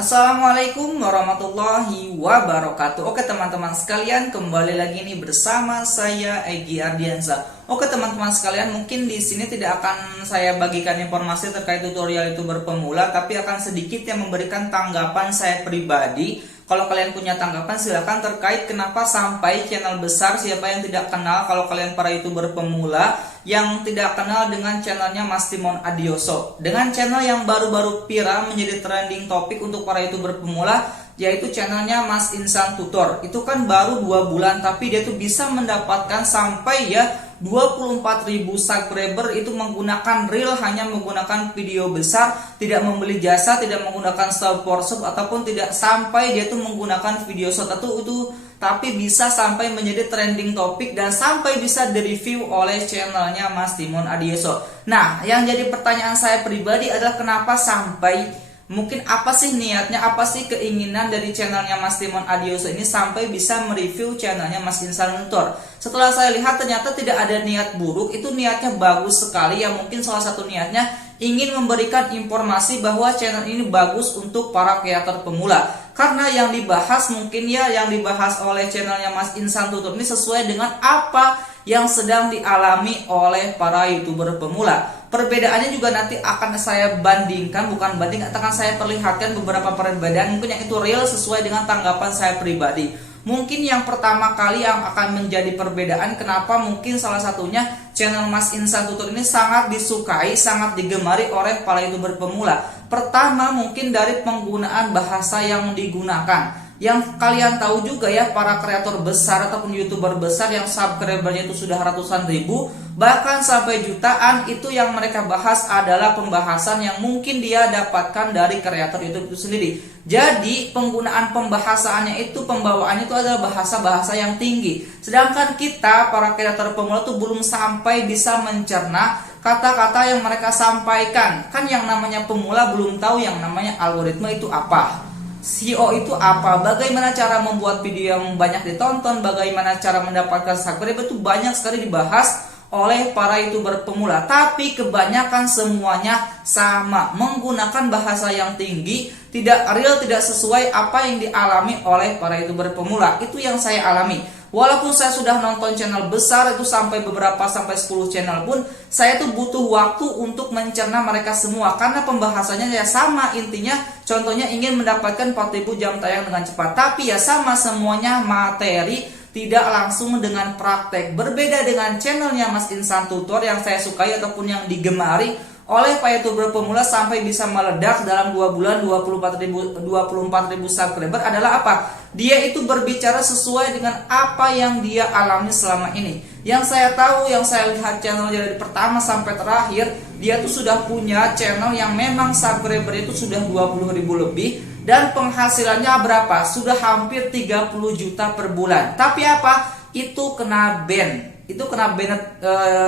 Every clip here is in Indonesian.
Assalamualaikum warahmatullahi wabarakatuh. Oke teman-teman sekalian, kembali lagi nih bersama saya Egy Ardiansa. Oke teman-teman sekalian, mungkin di sini tidak akan saya bagikan informasi terkait tutorial YouTuber pemula, tapi akan sedikit yang memberikan tanggapan saya pribadi. Kalau kalian punya tanggapan silahkan terkait kenapa sampai channel besar, siapa yang tidak kenal kalau kalian para YouTuber pemula yang tidak kenal dengan channelnya Mas Timon Adioso, dengan channel yang baru-baru viral menjadi trending topik untuk para YouTuber pemula, yaitu channelnya Mas Insan Tutor. Itu kan baru 2 bulan tapi dia tuh bisa mendapatkan sampai ya 24.000 subscriber itu menggunakan reel, hanya menggunakan video besar, tidak membeli jasa, tidak menggunakan support shop ataupun tidak sampai dia tuh menggunakan video shot itu tapi bisa sampai menjadi trending topik dan sampai bisa direview oleh channelnya Mas Timon Adioso. Nah, yang jadi pertanyaan saya pribadi adalah kenapa sampai, mungkin apa sih niatnya, apa sih keinginan dari channelnya Mas Timon Adioso ini sampai bisa mereview channelnya Mas Insan Tutor. Setelah saya lihat ternyata tidak ada niat buruk, itu niatnya bagus sekali. Yang mungkin salah satu niatnya ingin memberikan informasi bahwa channel ini bagus untuk para kreator pemula. Karena yang dibahas mungkin ya, yang dibahas oleh channelnya Mas Insan Tutor ini sesuai dengan apa yang sedang dialami oleh para YouTuber pemula. Perbedaannya juga nanti akan saya bandingkan, bukan banding, akan saya perlihatkan beberapa perbedaan. Mungkin yang itu real sesuai dengan tanggapan saya pribadi. Mungkin yang pertama kali yang akan menjadi perbedaan, kenapa mungkin salah satunya channel Mas Insan Tutor ini sangat disukai, sangat digemari oleh para YouTuber pemula. Pertama mungkin dari penggunaan bahasa yang digunakan. Yang kalian tahu juga ya, para kreator besar ataupun YouTuber besar yang subscribernya itu sudah ratusan ribu bahkan sampai jutaan, itu yang mereka bahas adalah pembahasan yang mungkin dia dapatkan dari kreator YouTube itu sendiri. Jadi penggunaan pembahasannya itu, pembawaannya itu adalah bahasa-bahasa yang tinggi. Sedangkan kita para kreator pemula tuh belum sampai bisa mencerna kata-kata yang mereka sampaikan. Kan yang namanya pemula belum tahu yang namanya algoritma itu apa, SEO itu apa, bagaimana cara membuat video yang banyak ditonton, bagaimana cara mendapatkan subscriber, itu banyak sekali dibahas oleh para YouTuber pemula. Tapi kebanyakan semuanya sama, menggunakan bahasa yang tinggi, tidak real, tidak sesuai apa yang dialami oleh para YouTuber pemula. Itu yang saya alami. Walaupun saya sudah nonton channel besar itu sampai beberapa, sampai 10 channel pun, saya tuh butuh waktu untuk mencerna mereka semua. Karena pembahasannya ya sama intinya, contohnya ingin mendapatkan 4.000 jam tayang dengan cepat. Tapi ya sama semuanya materi, tidak langsung dengan praktek. Berbeda dengan channelnya Mas Insan Tutor yang saya sukai ataupun yang digemari oleh para YouTuber pemula sampai bisa meledak dalam 2 bulan 24.000 subscriber adalah apa? Dia itu berbicara sesuai dengan apa yang dia alami selama ini. Yang saya tahu, yang saya lihat channelnya dari pertama sampai terakhir, dia tuh sudah punya channel yang memang subscriber itu sudah 20.000 lebih dan penghasilannya berapa? Sudah hampir 30 juta per bulan. Tapi apa? Itu kena ban. Itu kena ban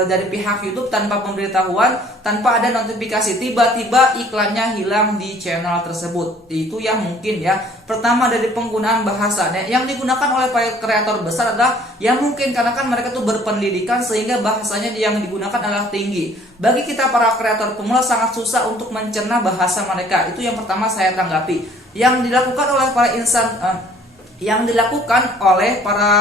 dari pihak YouTube tanpa pemberitahuan, tanpa ada notifikasi, tiba-tiba iklannya hilang di channel tersebut. Itu yang mungkin ya. Pertama dari penggunaan bahasanya yang digunakan oleh para kreator besar adalah yang mungkin karena kan mereka tuh berpendidikan sehingga bahasanya yang digunakan adalah tinggi. Bagi kita para kreator pemula sangat susah untuk mencerna bahasa mereka. Itu yang pertama saya tanggapi. Yang dilakukan oleh para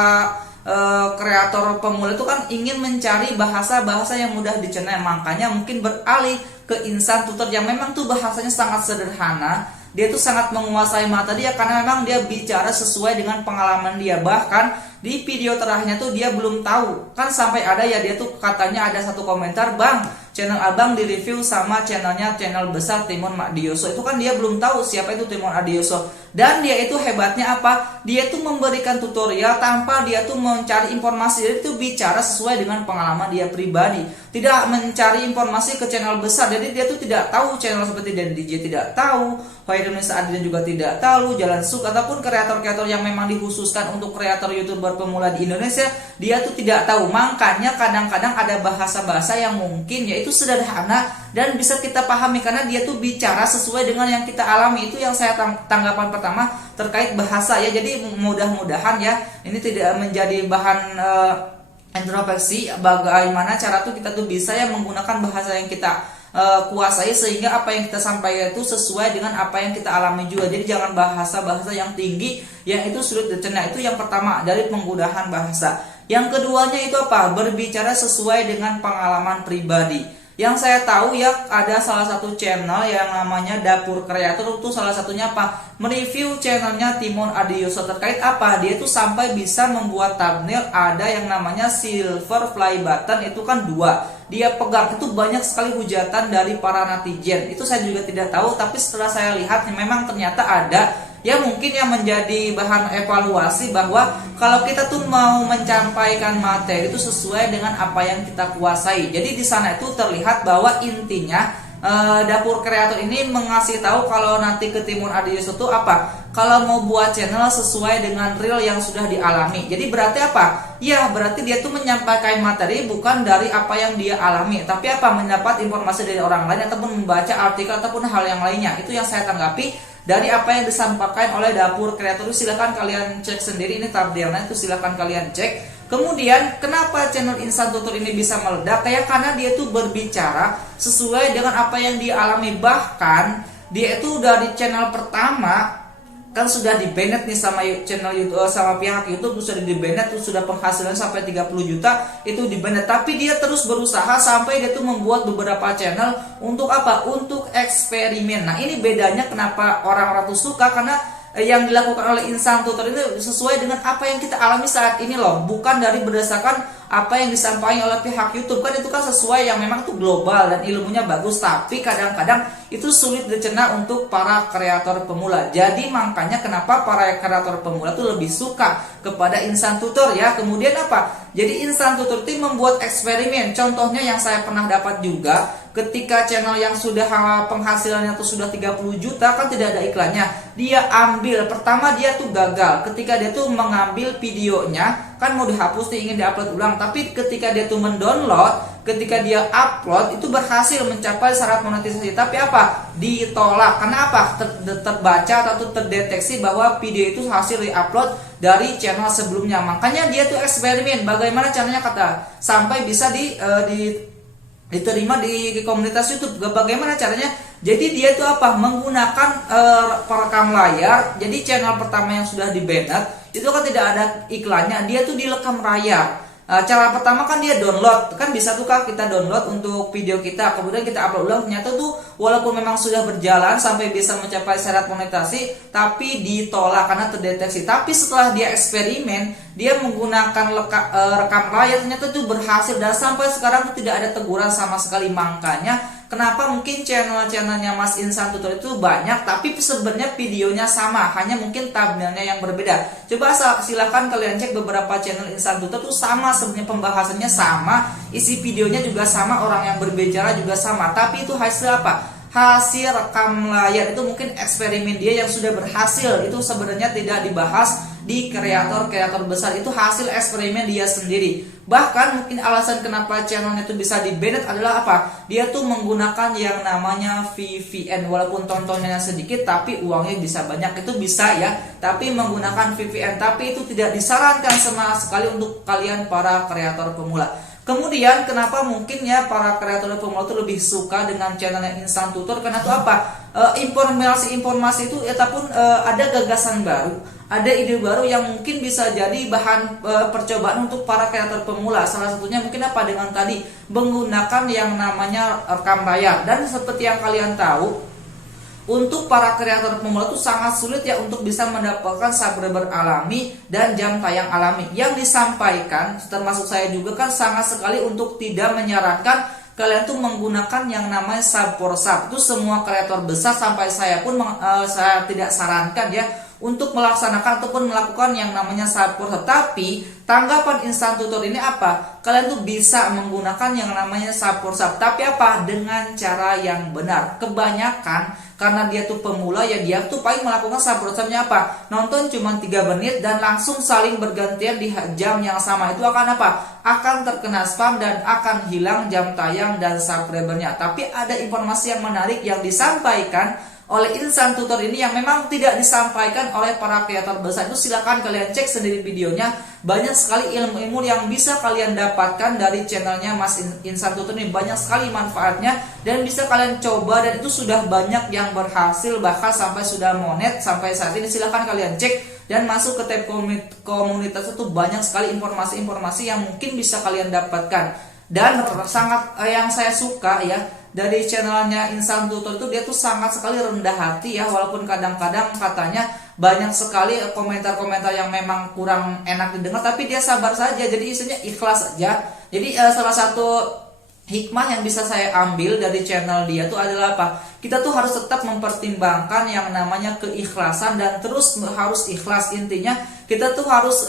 kreator pemula itu kan ingin mencari bahasa-bahasa yang mudah dicerna, makanya mungkin beralih ke Insan Tutor yang memang tuh bahasanya sangat sederhana. Dia tuh sangat menguasai materi ya, karena memang dia bicara sesuai dengan pengalaman dia. Bahkan di video terakhirnya tuh dia belum tahu, kan sampai ada ya, dia tuh katanya ada satu komentar, "Bang, channel abang direview sama channel besar Timon Adioso." Itu kan dia belum tahu siapa itu Timon Adioso. Dan dia itu hebatnya apa? Dia tuh memberikan tutorial tanpa dia tuh mencari informasi. Dia tuh bicara sesuai dengan pengalaman dia pribadi, tidak mencari informasi ke channel besar. Jadi dia tuh tidak tahu channel seperti Dan DJ tidak tahu, Indonesia Adrian juga tidak tahu, Jalan Suk ataupun kreator-kreator yang memang dikhususkan untuk kreator YouTuber pemula di Indonesia, dia tuh tidak tahu. Makanya kadang-kadang ada bahasa-bahasa yang mungkin yaitu sederhana dan bisa kita pahami karena dia tuh bicara sesuai dengan yang kita alami. Itu yang saya tanggapan pertama terkait bahasa ya. Jadi mudah-mudahan ya ini tidak menjadi bahan introspeksi, bagaimana cara tuh kita tuh bisa ya menggunakan bahasa yang kita kuasai, sehingga apa yang kita sampaikan itu sesuai dengan apa yang kita alami juga. Jadi jangan bahasa-bahasa yang tinggi yang itu sulit dicerna. Itu yang pertama dari penggunaan bahasa. Yang keduanya itu apa? Berbicara sesuai dengan pengalaman pribadi. Yang saya tahu ya, ada salah satu channel yang namanya Dapur Kreator, itu salah satunya apa? Mereview channelnya Timon Adioso terkait apa? Dia itu sampai bisa membuat thumbnail ada yang namanya silver play button, itu kan 2. Dia pegang, itu banyak sekali hujatan dari para netizen. Itu saya juga tidak tahu, tapi setelah saya lihat memang ternyata ada. Ya mungkin yang menjadi bahan evaluasi bahwa kalau kita tuh mau menyampaikan materi itu sesuai dengan apa yang kita kuasai. Jadi di sana itu terlihat bahwa intinya Dapur Kreator ini mengasih tahu kalau nanti ke Timon Adioso itu apa? Kalau mau buat channel sesuai dengan real yang sudah dialami. Jadi berarti apa? Ya berarti dia tuh menyampaikan materi bukan dari apa yang dia alami, tapi apa? Mendapat informasi dari orang lain ataupun membaca artikel ataupun hal yang lainnya. Itu yang saya tanggapi dari apa yang disampaikan oleh Dapur Kreator. Silahkan kalian cek sendiri, ini thumbnailnya itu silahkan kalian cek. Kemudian kenapa channel Insan Tutor ini bisa meledak? Kayak karena dia tuh berbicara sesuai dengan apa yang dia alami. Bahkan dia itu dari channel pertama kan sudah di-banned nih sama channel YouTube, sama pihak YouTube sudah di-banned, tuh sudah penghasilan sampai 30 juta itu di-banned, tapi dia terus berusaha sampai dia tuh membuat beberapa channel untuk apa? Untuk eksperimen. Nah, ini bedanya kenapa orang-orang tuh suka, karena yang dilakukan oleh Insan Tutor itu sesuai dengan apa yang kita alami saat ini loh, bukan dari berdasarkan apa yang disampaikan oleh pihak YouTube. Kan itu kan sesuai yang memang tuh global dan ilmunya bagus, tapi kadang-kadang itu sulit dicerna untuk para kreator pemula. Jadi makanya kenapa para kreator pemula tuh lebih suka kepada Insan Tutor ya. Kemudian apa? Jadi Insan Tutor itu membuat eksperimen. Contohnya yang saya pernah dapat juga, ketika channel yang sudah penghasilannya tuh sudah 30 juta kan tidak ada iklannya. Dia ambil, pertama dia tuh gagal ketika dia tuh mengambil videonya, kan mau dihapus nih, ingin diupload ulang, tapi ketika dia tuh mendownload, ketika dia upload itu berhasil mencapai syarat monetisasi, tapi apa? Ditolak. Karena apa? Terbaca atau terdeteksi bahwa video itu hasil di-upload dari channel sebelumnya. Makanya dia tuh eksperimen bagaimana caranya sampai bisa diterima di komunitas YouTube. Bagaimana caranya? Jadi dia itu apa? Menggunakan perekam layar. Jadi channel pertama yang sudah di-banned itu kan tidak ada iklannya, dia tuh direkam layar. Cara pertama kan dia download, kan bisa tuh Kak kita download untuk video kita, kemudian kita upload ulang. Ternyata tuh walaupun memang sudah berjalan sampai bisa mencapai syarat monetasi, tapi ditolak karena terdeteksi. Tapi setelah dia eksperimen, dia menggunakan rekam layar, ternyata tuh berhasil, dan sampai sekarang tuh tidak ada teguran sama sekali. Makanya kenapa mungkin channel-channelnya Mas Insan Tutor itu banyak, tapi sebenarnya videonya sama, hanya mungkin thumbnailnya yang berbeda. Coba silahkan kalian cek beberapa channel Insan Tutor tuh sama, sebenarnya pembahasannya sama, isi videonya juga sama, orang yang berbicara juga sama, tapi itu hasil apa? Hasil rekam layar. Itu mungkin eksperimen dia yang sudah berhasil, itu sebenarnya tidak dibahas di kreator-kreator besar, itu hasil eksperimen dia sendiri. Bahkan mungkin alasan kenapa channelnya itu bisa di-banned adalah apa? Dia tuh menggunakan yang namanya VPN, walaupun tontonannya sedikit tapi uangnya bisa banyak, itu bisa ya. Tapi menggunakan VPN, tapi itu tidak disarankan sama sekali untuk kalian para kreator pemula. Kemudian kenapa mungkin ya para kreator pemula itu lebih suka dengan channelnya Insan Tutor? Karena itu apa? Informasi itu ataupun ada gagasan baru, ada ide baru yang mungkin bisa jadi bahan percobaan untuk para kreator pemula. Salah satunya mungkin apa? Dengan tadi menggunakan yang namanya rekam layar. Dan seperti yang kalian tahu, untuk para kreator pemula itu sangat sulit ya untuk bisa mendapatkan subscriber alami dan jam tayang alami. Yang disampaikan termasuk saya juga kan sangat sekali untuk tidak menyarankan kalian tuh menggunakan yang namanya sub for sub. Itu semua kreator besar sampai saya pun saya tidak sarankan ya untuk melaksanakan ataupun melakukan yang namanya sub for sub. Tapi tanggapan Insan Tutor ini apa? Kalian tuh bisa menggunakan yang namanya sub for sub, tapi apa? Dengan cara yang benar. Kebanyakan karena dia tuh pemula ya, dia tuh paling melakukan sub for subnya apa? Nonton cuma 3 menit dan langsung saling bergantian di jam yang sama. Itu akan apa? Akan terkena spam dan akan hilang jam tayang dan subscribernya. Tapi ada informasi yang menarik yang disampaikan oleh insan tutor ini yang memang tidak disampaikan oleh para kreator besar. Itu silakan kalian cek sendiri videonya. Banyak sekali ilmu-ilmu yang bisa kalian dapatkan dari channelnya Mas Insan Tutor ini, banyak sekali manfaatnya dan bisa kalian coba, dan itu sudah banyak yang berhasil bahkan sampai sudah monet sampai saat ini. Silakan kalian cek dan masuk ke tab komunitas, itu banyak sekali informasi-informasi yang mungkin bisa kalian dapatkan. Dan sangat yang saya suka ya dari channelnya Insan Tutor itu, dia tuh sangat sekali rendah hati ya, walaupun kadang-kadang katanya banyak sekali komentar-komentar yang memang kurang enak didengar, tapi dia sabar saja, jadi isinya ikhlas saja. Jadi salah satu hikmah yang bisa saya ambil dari channel dia tuh adalah apa? Kita tuh harus tetap mempertimbangkan yang namanya keikhlasan dan terus harus ikhlas. Intinya kita tuh harus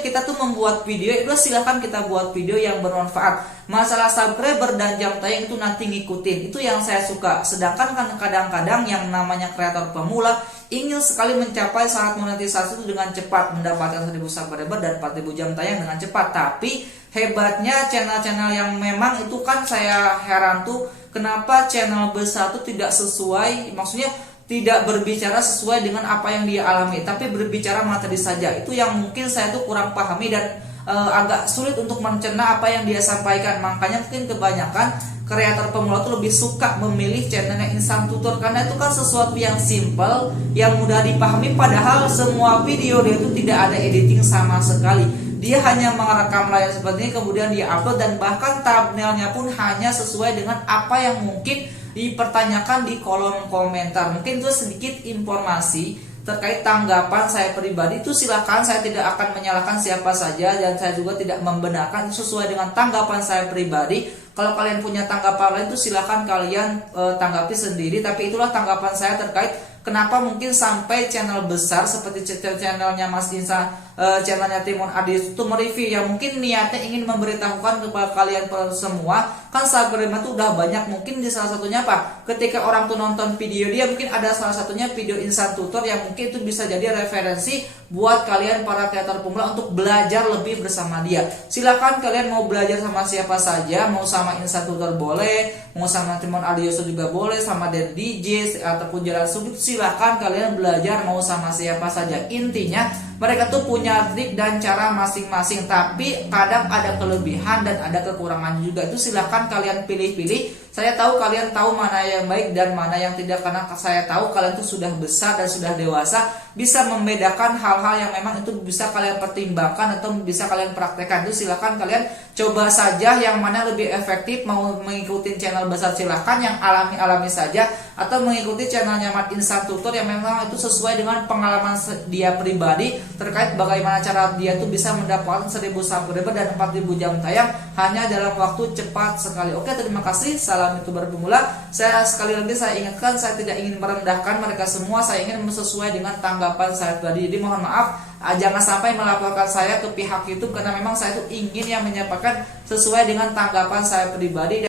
kita tuh membuat video, itu silahkan kita buat video yang bermanfaat. Masalah subscriber dan jam tayang itu nanti ngikutin, itu yang saya suka. Sedangkan kan kadang-kadang yang namanya kreator pemula ingin sekali mencapai saat monetisasi itu dengan cepat, mendapatkan 1000 subscriber dan 4000 jam tayang dengan cepat. Tapi hebatnya channel-channel yang memang itu kan saya heran tuh, kenapa channel besar tuh tidak sesuai, maksudnya tidak berbicara sesuai dengan apa yang dia alami, tapi berbicara materi saja. Itu yang mungkin saya tuh kurang pahami dan agak sulit untuk mencerna apa yang dia sampaikan. Makanya mungkin kebanyakan kreator pemula tuh lebih suka memilih channelnya Insan Tutor, karena itu kan sesuatu yang simple, yang mudah dipahami, padahal semua video dia itu tidak ada editing sama sekali. Dia hanya merekam layar seperti ini, kemudian dia upload, dan bahkan thumbnailnya pun hanya sesuai dengan apa yang mungkin dipertanyakan di kolom komentar. Mungkin itu sedikit informasi terkait tanggapan saya pribadi. Itu silakan, saya tidak akan menyalahkan siapa saja dan saya juga tidak membenarkan, sesuai dengan tanggapan saya pribadi. Kalau kalian punya tanggapan lain itu silakan kalian tanggapi sendiri, tapi itulah tanggapan saya terkait kenapa mungkin sampai channel besar seperti channelnya Mas Insan, channelnya Timon Adis itu mereview, yang mungkin niatnya ingin memberitahukan kepada kalian semua. Kan subscriber itu udah banyak, mungkin di salah satunya apa, ketika orang tuh nonton video dia, mungkin ada salah satunya video Insan Tutor yang mungkin itu bisa jadi referensi buat kalian para kreator pemula untuk belajar lebih bersama dia. Silakan kalian mau belajar sama siapa saja, mau sama Insan Tutor boleh, mau sama Timon Adioso juga boleh, sama DJ ataupun Jalan Sudut, silakan kalian belajar mau sama siapa saja. Intinya mereka tuh punya trik dan cara masing-masing, tapi kadang ada kelebihan dan ada kekurangan juga. Itu silahkan kalian pilih-pilih. Saya tahu kalian tahu mana yang baik dan mana yang tidak, karena saya tahu kalian tuh sudah besar dan sudah dewasa, bisa membedakan hal-hal yang memang itu bisa kalian pertimbangkan atau bisa kalian praktekkan. Itu silahkan kalian coba saja yang mana lebih efektif. Mau mengikuti channel besar silahkan, yang alami-alami saja, atau mengikuti channelnya Mas Insan Tutor yang memang itu sesuai dengan pengalaman dia pribadi terkait bagaimana cara dia tuh bisa mendapatkan 1000 subscriber dan 4000 jam tayang hanya dalam waktu cepat sekali. Oke, terima kasih. Salam YouTuber pemula. Saya sekali lagi saya ingatkan, saya tidak ingin merendahkan mereka semua, saya ingin sesuai dengan tanggapan saya tadi. Jadi mohon maaf, jangan sampai melaporkan saya ke pihak YouTube, karena memang saya tuh ingin yang menyampaikan sesuai dengan tanggapan saya pribadi.